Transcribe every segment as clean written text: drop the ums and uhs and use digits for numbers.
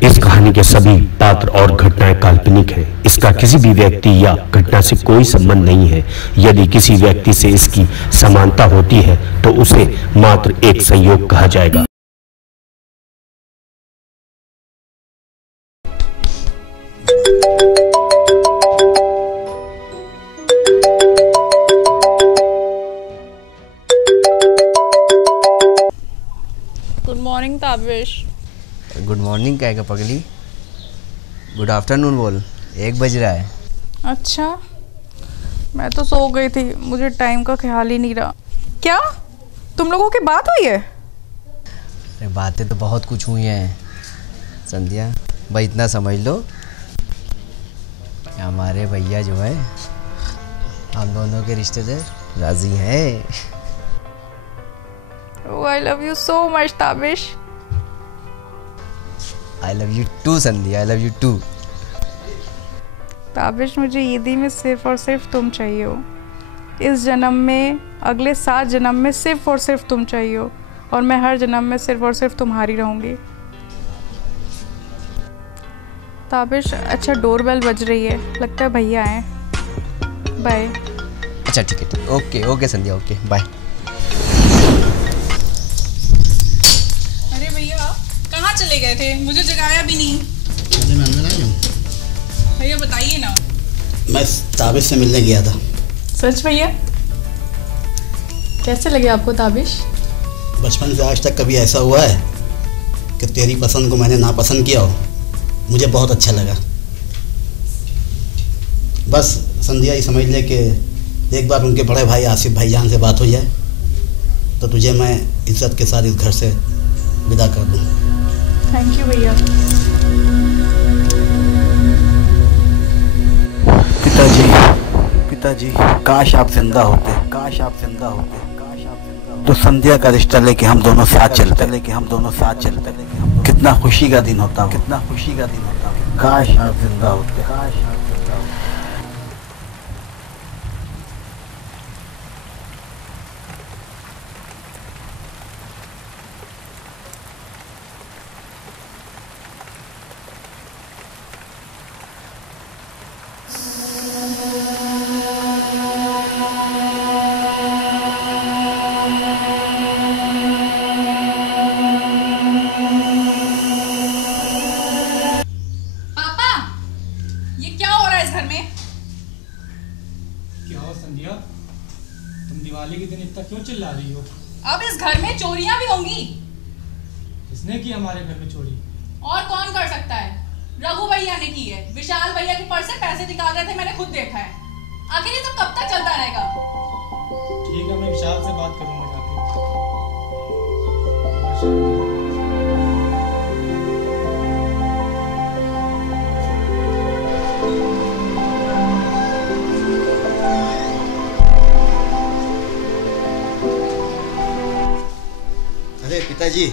इस कहानी के सभी पात्र और घटनाएं काल्पनिक हैं। इसका किसी भी व्यक्ति या घटना से कोई संबंध नहीं है। यदि किसी व्यक्ति से इसकी समानता होती है तो उसे मात्र एक संयोग कहा जाएगा। Good morning Tabish. Good morning कहेगा पगली, गुड आफ्टरनून बोल, 1 बज रहा है। अच्छा, मैं तो सो गई थी, मुझे टाइम का ख्याल ही नहीं रहा। क्या तुम लोगों की बात हुई है? अरे बातें तो बहुत कुछ हुई हैं संध्या, भाई इतना समझ लो कि हमारे भैया जो है हम दोनों के रिश्ते से राजी हैं। I love you so much Tabish. I love you too Sandhya, I love you too. Tabish, मुझे ईदी में सिर्फ और सिर्फ तुम चाहिए हो। इस जन्म में, अगले 7 जन्म में सिर्फ और सिर्फ तुम चाहिए हो, और मैं हर जन्म में सिर्फ और सिर्फ तुम्हारी रहूंगी। ताबिश, अच्छा डोरबेल बज रही है, लगता है भैया आए। बाय। अच्छा ठीक है, ओके ओके संध्या, ओके बाय। अरे भैया कहाँ चले गए थे? मुझे जगाया भी नहीं। मैं अंदर आ जाऊँ? भैया बताइए ना। मैं ताबिश से मिलने गया था। सच भैया? कैसे लगे आपको ताबिश? बचपन से आज तक कभी ऐसा हुआ है कि तेरी पसंद को मैंने नापसंद किया हो? मुझे बहुत अच्छा लगा। बस संध्या ये समझ ले कि एक बार उनके बड़े भाई आसिफ भाईजान से बात हो जाए तो तुझे मैं इज्जत के साथ इस घर से विदा कर दूँ। थैंक यू भैया। पिताजी, काश आप जिंदा होते, काश आप जिंदा होते, काश आप जिंदा होते। तो संध्या का रिश्ता लेके हम दोनों साथ चलते, कितना खुशी का दिन होता, कितना खुशी का दिन होता। काश आप जिंदा होते, काश आप जिंदा होते। दिवाली के दिन इतना क्यों चिल्ला रही हो? अब इस घर में चोरियां भी होंगी। किसने की हमारे घर में चोरी? और कौन कर सकता है? रघु भैया ने की है। विशाल भैया के पर्स से पैसे निकाल रहे थे, मैंने खुद देखा है। आखिर ये सब कब तक चलता रहेगा? ठीक है, मैं विशाल से बात करूंगा जाके। अरे पिताजी,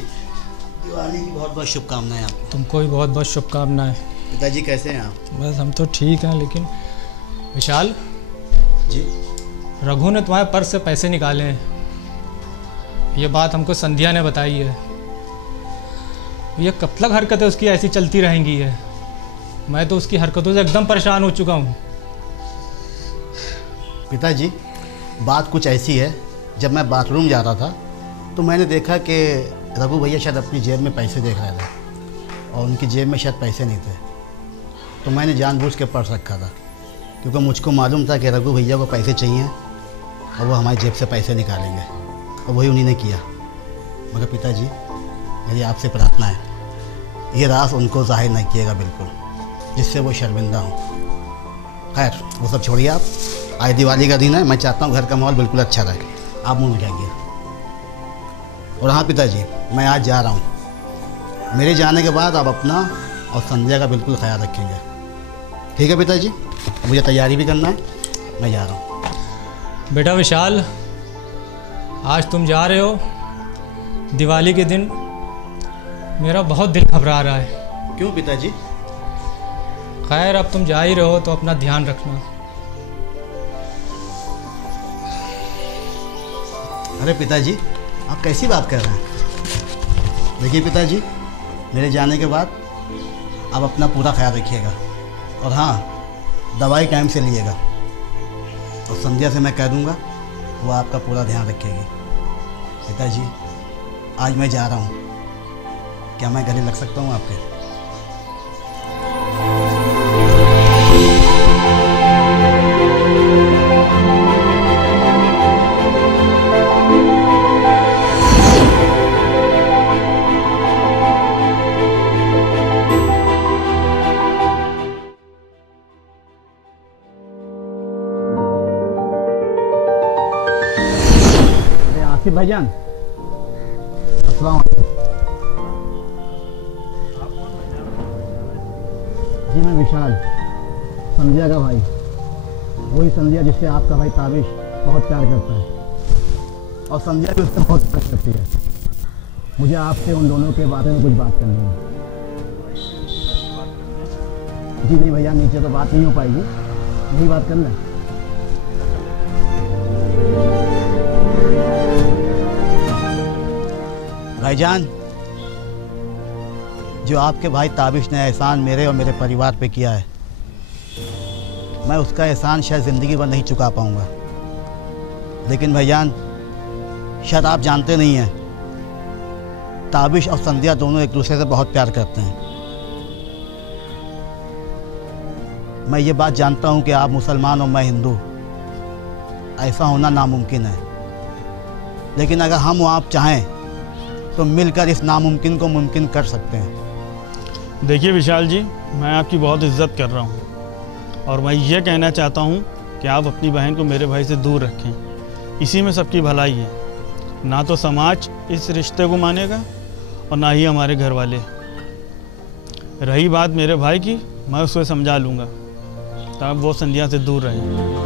दिवाली की बहुत बहुत शुभकामनाएं आपको। तुमको भी बहुत बहुत शुभकामनाएं। पिताजी कैसे हैं आप? बस हम तो ठीक हैं, लेकिन विशाल जी, रघु ने तुम्हारे पर्स से पैसे निकाले हैं। ये बात हमको संध्या ने बताई है। ये कब तक हरकतें उसकी ऐसी चलती रहेंगी है? मैं तो उसकी हरकतों से एकदम परेशान हो चुका हूँ। पिताजी, बात कुछ ऐसी है, जब मैं बाथरूम जा रहा था तो मैंने देखा कि रघु भैया शायद अपनी जेब में पैसे देख रहे थे और उनकी जेब में शायद पैसे नहीं थे। तो मैंने जानबूझ के पर्स रखा था, क्योंकि मुझको मालूम था कि रघु भैया को पैसे चाहिए और वो हमारी जेब से पैसे निकालेंगे, और वही उन्हीं ने किया। मगर पिताजी, मेरी आपसे प्रार्थना है, ये राज उनको जाहिर नहीं किएगा बिल्कुल, जिससे वो शर्मिंदा हों। खैर वो सब छोड़िए आप, आज दिवाली का दिन है, मैं चाहता हूँ घर का माहौल बिल्कुल अच्छा रहे। आप मुँह मिठाइए। और हाँ पिताजी, मैं आज जा रहा हूँ। मेरे जाने के बाद आप अपना और संध्या का बिल्कुल ख्याल रखेंगे, ठीक है पिताजी? मुझे तैयारी भी करना है, मैं जा रहा हूँ। बेटा विशाल, आज तुम जा रहे हो दिवाली के दिन, मेरा बहुत दिल घबरा रहा है। क्यों पिताजी? खैर अब तुम जा ही रहे हो तो अपना ध्यान रखना। अरे पिताजी, आप कैसी बात कर रहे हैं? देखिए पिताजी, मेरे जाने के बाद आप अपना पूरा ख्याल रखिएगा और हाँ, दवाई टाइम से लिएगा। और संध्या से मैं कह दूँगा वो आपका पूरा ध्यान रखेगी। पिताजी, आज मैं जा रहा हूँ, क्या मैं गले लग सकता हूँ आपके? आसिफ भाईजान, अस्सलाम वालेकुम। जी मैं विशाल, संध्या का भाई, वही संध्या जिससे आपका भाई ताबिश बहुत प्यार करता है और संध्या भी उससे बहुत प्यार करती है। मुझे आपसे उन दोनों के बारे में कुछ बात करनी है। जी नहीं भैया, नीचे तो बात नहीं हो पाएगी, यही बात कर लें। भाईजान, जो आपके भाई ताबिश ने एहसान मेरे और मेरे परिवार पे किया है, मैं उसका एहसान शायद ज़िंदगी भर नहीं चुका पाऊंगा। लेकिन भाईजान, शायद आप जानते नहीं हैं, ताबिश और संध्या दोनों एक दूसरे से बहुत प्यार करते हैं। मैं ये बात जानता हूँ कि आप मुसलमान और मैं हिंदू, ऐसा होना नामुमकिन है। लेकिन अगर हम और आप चाहें तो मिलकर इस नामुमकिन को मुमकिन कर सकते हैं। देखिए विशाल जी, मैं आपकी बहुत इज्जत कर रहा हूँ और मैं ये कहना चाहता हूँ कि आप अपनी बहन को मेरे भाई से दूर रखें। इसी में सबकी भलाई है। ना तो समाज इस रिश्ते को मानेगा और ना ही हमारे घर वाले। रही बात मेरे भाई की, मैं उसे समझा लूँगा, तब वो संध्या से दूर रहें।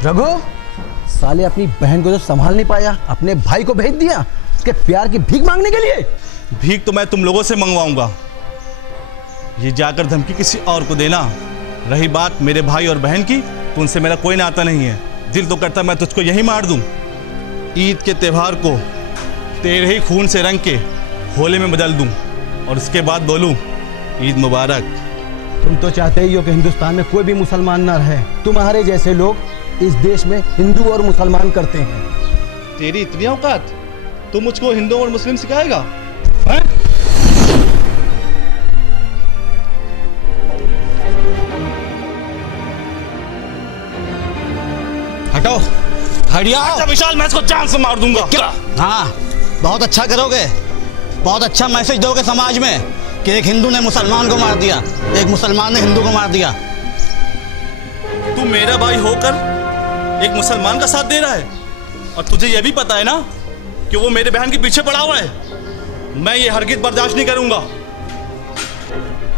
रघु, साले अपनी बहन को तो संभाल नहीं पाया, अपने भाई को भेज दिया उसके प्यार की भीख मांगने के लिए। भीख तो मैं तुम लोगों से मंगवाऊंगा, ये जाकर धमकी किसी और को देना। रही बात मेरे भाई और बहन की, तो उनसे मेरा कोई नाता नहीं है। दिल तो करता मैं तुझको यही मार दूं। ईद के त्यौहार को तेरे ही खून से रंग के होली में बदल दूं और उसके बाद बोलूं ईद मुबारक। तुम तो चाहते ही हो कि हिंदुस्तान में कोई भी मुसलमान ना रहे। तुम्हारे जैसे लोग इस देश में हिंदू और मुसलमान करते हैं। तेरी इतनी औकात, तू मुझको हिंदू और मुस्लिम सिखाएगा? हैं? हटो, हट जाओ। अच्छा विशाल, मैं इसको जान से मार दूंगा। क्या? हाँ, बहुत अच्छा करोगे, बहुत अच्छा मैसेज दोगे समाज में कि एक हिंदू ने मुसलमान को मार दिया, एक मुसलमान ने हिंदू को मार दिया। तू मेरा भाई होकर एक मुसलमान का साथ दे रहा है और तुझे यह भी पता है ना कि वो मेरे बहन के पीछे पड़ा हुआ है। मैं ये हरगिज़ बर्दाश्त नहीं करूंगा।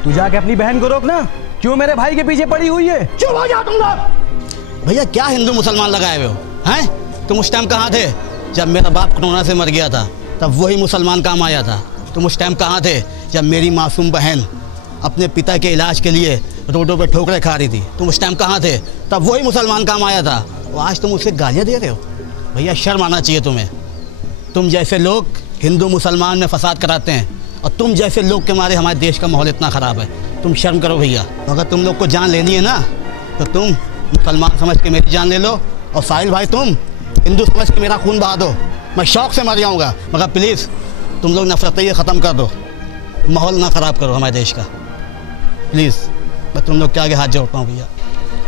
तू जाके अपनी बहन को रोक ना, क्यों मेरे भाई के पीछे पड़ी हुई है। चुप हो जा तुम लोग। भैया क्या हिंदू मुसलमान लगाए हुए हो हैं? तुम उस टाइम कहाँ थे जब मेरा बाप कोरोना से मर गया था? तब वही मुसलमान काम आया था। तुम उस टाइम कहाँ थे जब मेरी मासूम बहन अपने पिता के इलाज के लिए रोडों पे ठोकरें खा रही थी? तुम उस टाइम कहाँ थे? तब वही मुसलमान काम आया था। और आज तुम उसे गालियाँ दे रहे हो। भैया शर्म आना चाहिए तुम्हें। तुम जैसे लोग हिंदू मुसलमान में फसाद कराते हैं और तुम जैसे लोग के मारे हमारे देश का माहौल इतना ख़राब है। तुम शर्म करो भैया। अगर तुम लोग को जान लेनी है ना तो तुम मुसलमान समझ के मेरी जान ले लो, और साहिल भाई तुम हिंदू समझ के मेरा खून बहा दो। मैं शौक़ से मर जाऊँगा, मगर प्लीज़ तुम लोग नफरतें ये ख़त्म कर दो, माहौल ना ख़राब करो हमारे देश का। प्लीज़ मैं तुम लोग के आगे हाथ जोड़ता हूँ भैया,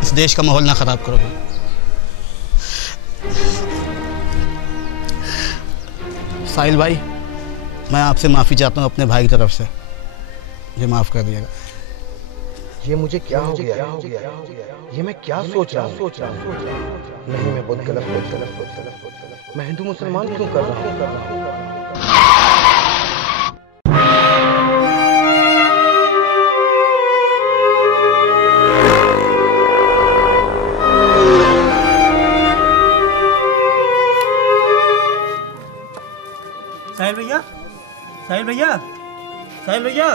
इस देश का माहौल ना ख़राब करो भैया। साहिल भाई, मैं आपसे माफ़ी चाहता हूँ अपने भाई की तरफ से, मुझे माफ़ कर दिएगा। ये मुझे क्या हो गया? ये मैं क्या सोच रहा हूँ? नहीं, मैं बहुत गलत सोच रहा हूँ। मैं हिंदू मुसलमान क्यों कर रहा हूँ? साहिल भैया, साहिल भैया, साहिल भैया,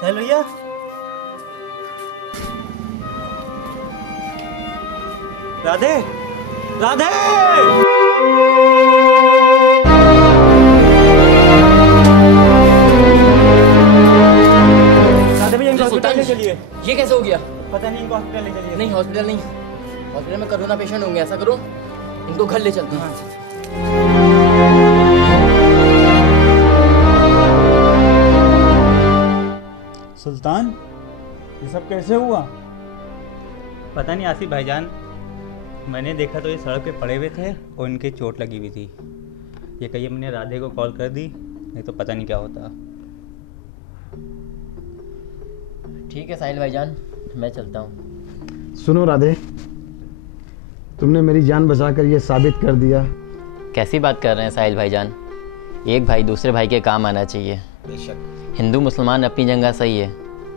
साहिल भैया। राधे, राधे। राधे भैया इनको हॉस्पिटल ले चलिए। ये कैसे हो गया? पता नहीं, इनको हॉस्पिटल ले चलिए। नहीं हॉस्पिटल नहीं, हॉस्पिटल में कोरोना पेशेंट होंगे। ऐसा करो इनको घर ले चलते हैं। सुल्तान, ये सब कैसे हुआ? पता नहीं आसिफ भाईजान, मैंने देखा तो ये सड़क पे पड़े हुए थे और इनके चोट लगी हुई थी। ये कहिए मैंने राधे को कॉल कर दी, नहीं तो पता नहीं क्या होता। ठीक है साहिल भाईजान, मैं चलता हूँ। सुनो राधे, तुमने मेरी जान बचाकर ये साबित कर दिया। कैसी बात कर रहे हैं साहिल भाईजान? एक भाई दूसरे भाई के काम आना चाहिए। बेशक। हिंदू मुसलमान अपनी जगह सही है,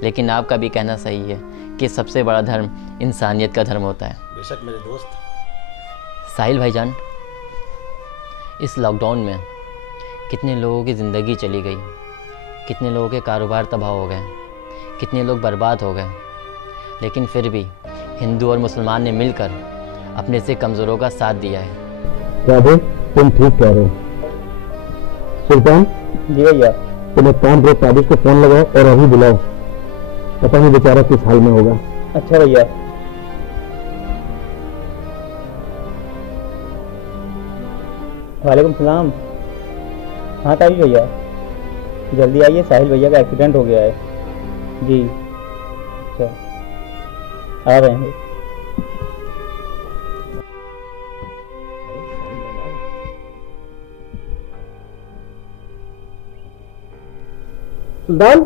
लेकिन आपका भी कहना सही है कि सबसे बड़ा धर्म इंसानियत का धर्म होता है। बेशक मेरे दोस्त। साहिल भाईजान, इस लॉकडाउन में कितने लोगों की ज़िंदगी चली गई, कितने लोगों के कारोबार तबाह हो गए, कितने लोग बर्बाद हो गए, लेकिन फिर भी हिंदू और मुसलमान ने मिलकर अपने से कमज़ोरों का साथ दिया है। राधे, तुम ठीक कह रहे हो। सुल्तान जी भैया। तुम एक काम करो, ताबिश को फोन लगाओ और अभी बुलाओ। पता नहीं बेचारा किस हाल में होगा। अच्छा भैया। वालेकुम सलाम। हाँ ताबिश भैया, जल्दी आइए, साहिल भैया का एक्सीडेंट हो गया है। जी अच्छा, आ रहे हैं। सुल्तान,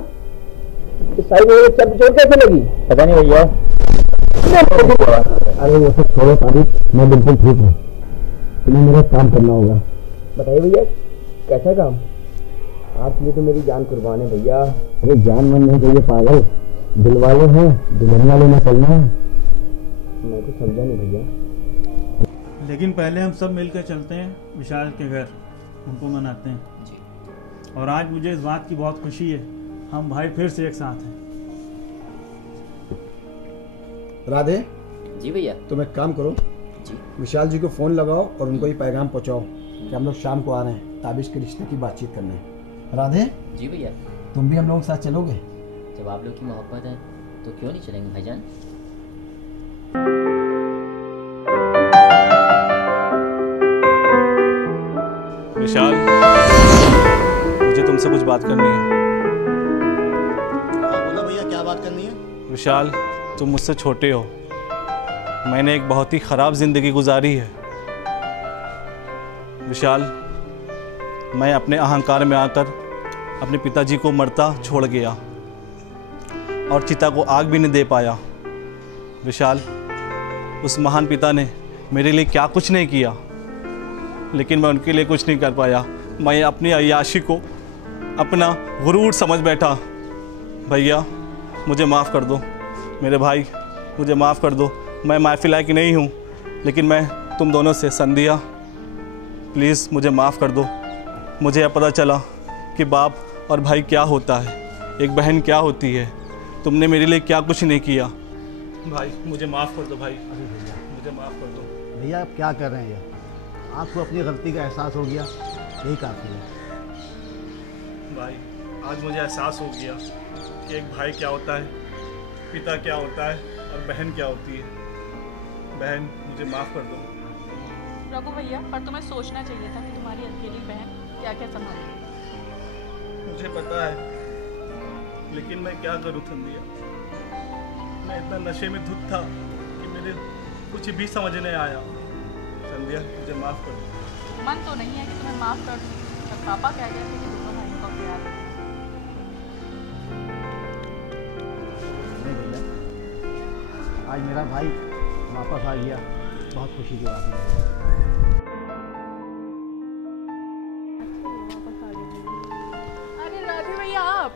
साहिल भैया को चोट कैसे लगी? पता नहीं भैया। अरे वो सब छोड़ो ताबिश, मैं बिल्कुल ठीक हूँ। तुम्हें मेरा काम करना होगा। बताइए भैया, कैसा काम? आपके लिए तो मेरी जान कुर्बान है भैया। अरे जान मन नहीं चाहिए पागल, दिल वाले हैं, दुल्हन वाले में चलना है। मैं तो समझा नहीं भैया। लेकिन पहले हम सब मिलकर चलते हैं विशाल के घर, उनको मनाते हैं। और आज मुझे इस बात की बहुत खुशी है, हम भाई फिर से एक साथ हैं। राधे जी भैया। तुम एक काम करो, जी। विशाल जी को फोन लगाओ और उनको ये पैगाम पहुंचाओ कि हम लोग शाम को आ रहे हैं ताबिश के रिश्ते की बातचीत करने। राधे जी भैया। तुम भी हम लोगों के साथ चलोगे? जब आप लोग की मोहब्बत है तो क्यों नहीं चलेंगे भाईजान। विशाल, मुझे तुमसे कुछ बात करनी है। हाँ बोलो भैया, क्या बात करनी है? विशाल, तुम मुझसे छोटे हो, मैंने एक बहुत ही ख़राब ज़िंदगी गुजारी है। विशाल, मैं अपने अहंकार में आकर अपने पिताजी को मरता छोड़ गया और चिता को आग भी नहीं दे पाया। विशाल, उस महान पिता ने मेरे लिए क्या कुछ नहीं किया, लेकिन मैं उनके लिए कुछ नहीं कर पाया। मैं अपनी अय्याशी को अपना गुरूर समझ बैठा। भैया मुझे माफ़ कर दो, मेरे भाई मुझे माफ़ कर दो। मैं महफिल लायक नहीं हूँ, लेकिन मैं तुम दोनों से संध्या, प्लीज़ मुझे माफ़ कर दो। मुझे यह पता चला कि बाप और भाई क्या होता है, एक बहन क्या होती है। तुमने मेरे लिए क्या कुछ नहीं किया। भाई मुझे माफ़ कर दो, भाई मुझे माफ़ कर दो। भैया आप क्या कर रहे हैं यार? आपको अपनी गलती का एहसास हो गया, यही काफ़ी है। भाई आज मुझे एहसास हो गया कि एक भाई क्या होता है, पिता क्या होता है और बहन क्या होती है। बहन मुझे माफ़ कर दो। रघु भैया, पर तुम्हें सोचना चाहिए था कि तुम्हारी अकेली बहन क्या क्या संभालेगी। मुझे पता है, लेकिन मैं क्या करूँ संध्या। मैं इतना नशे में धुत था कि मेरे कुछ भी समझ नहीं आया। संध्या मुझे माफ़ कर दो। मन तो नहीं है कि तुम्हें माफ़ कर दूँ, पर पापा कह रहे थे कि दोनों भाइयों का प्यार है। नहीं भैया, आज मेरा भाई वापस आ गया, बहुत खुशी की बात है। अरे राधे भैया, आप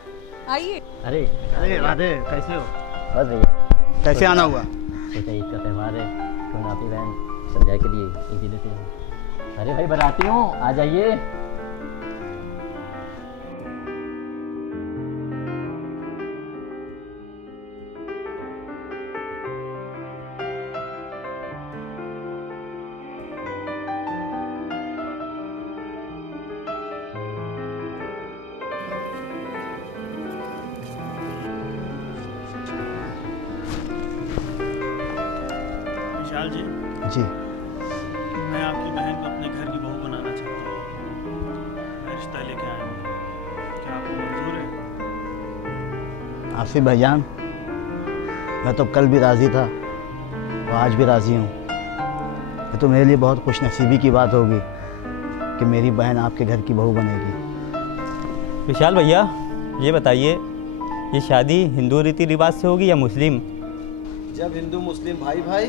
आइए। अरे अरे राधे, कैसे हो? बस भैया, कैसे आना हुआ? सोचा ईद का त्यौहार है, क्यों ना आपकी बहन संध्या के लिए ईदी लेते हैं। अरे भाई, बनाती हूँ, आ जाइए। विशाल जी, जी मैं आपकी बहन को अपने घर की बहू बनाना चाहता हूँ। मैं रिश्ता लेके आया हूँ, क्या आपको मंजूर है? आसिफ भाईजान, मैं तो कल भी राज़ी था और आज भी राज़ी हूँ। ये तो मेरे लिए बहुत खुशनसीबी की बात होगी कि मेरी बहन आपके घर की बहू बनेगी। विशाल भैया, ये बताइए, ये शादी हिंदू रीति रिवाज से होगी या मुस्लिम? जब हिंदू मुस्लिम भाई भाई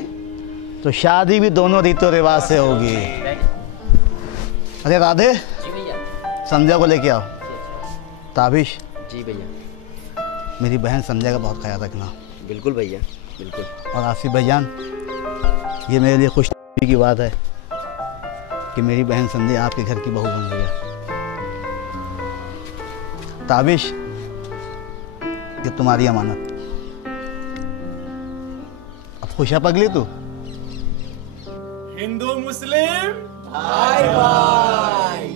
तो शादी भी दोनों रीति रिवाज से होगी। अरे राधे, जी भैया। संध्या को लेके आओ। ताबिश, जी भैया। मेरी बहन संध्या का बहुत ख्याल रखना। बिल्कुल भैया, बिल्कुल। और आसिफ भाईजान, ये मेरे लिए खुशनसीबी की बात है कि मेरी बहन संध्या आपके घर की बहू बन गई है। ताबिश, ये तुम्हारी अमानत। अब खुश है पगली तू? हिंदू मुस्लिम भाई भाई।